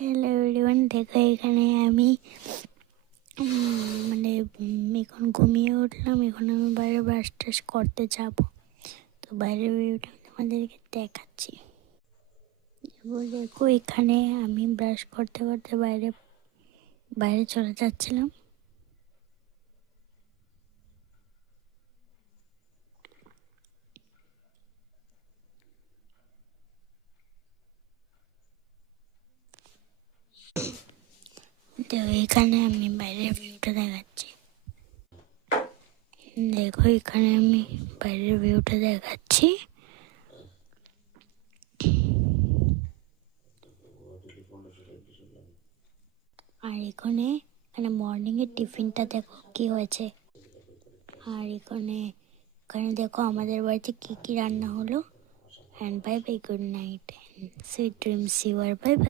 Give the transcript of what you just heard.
Hello everyone, দেখো এখানে আমি এখন ঘুমিয়ে উঠলাম। এখন আমি বাইরে ব্রাশ টাশ করতে যাব। তো বাইরের ভিউটা আমি তোমাদেরকে দেখাচ্ছি। এবার দেখো এখানে আমি ব্রাশ করতে করতে বাইরে বাইরে চলে যাচ্ছিলাম। তো এখানে আমি বাইরের ভিউটা দেখাচ্ছি। দেখো এখানে আমি বাইরের ভিউটা দেখাচ্ছি। আর এখানে মর্নিংয়ের টিফিনটা দেখো কি হয়েছে। আর এখানে দেখো আমাদের বাড়িতে কি কি রান্না হলো। And bye bye, good night, sweet dreams, you are bye by.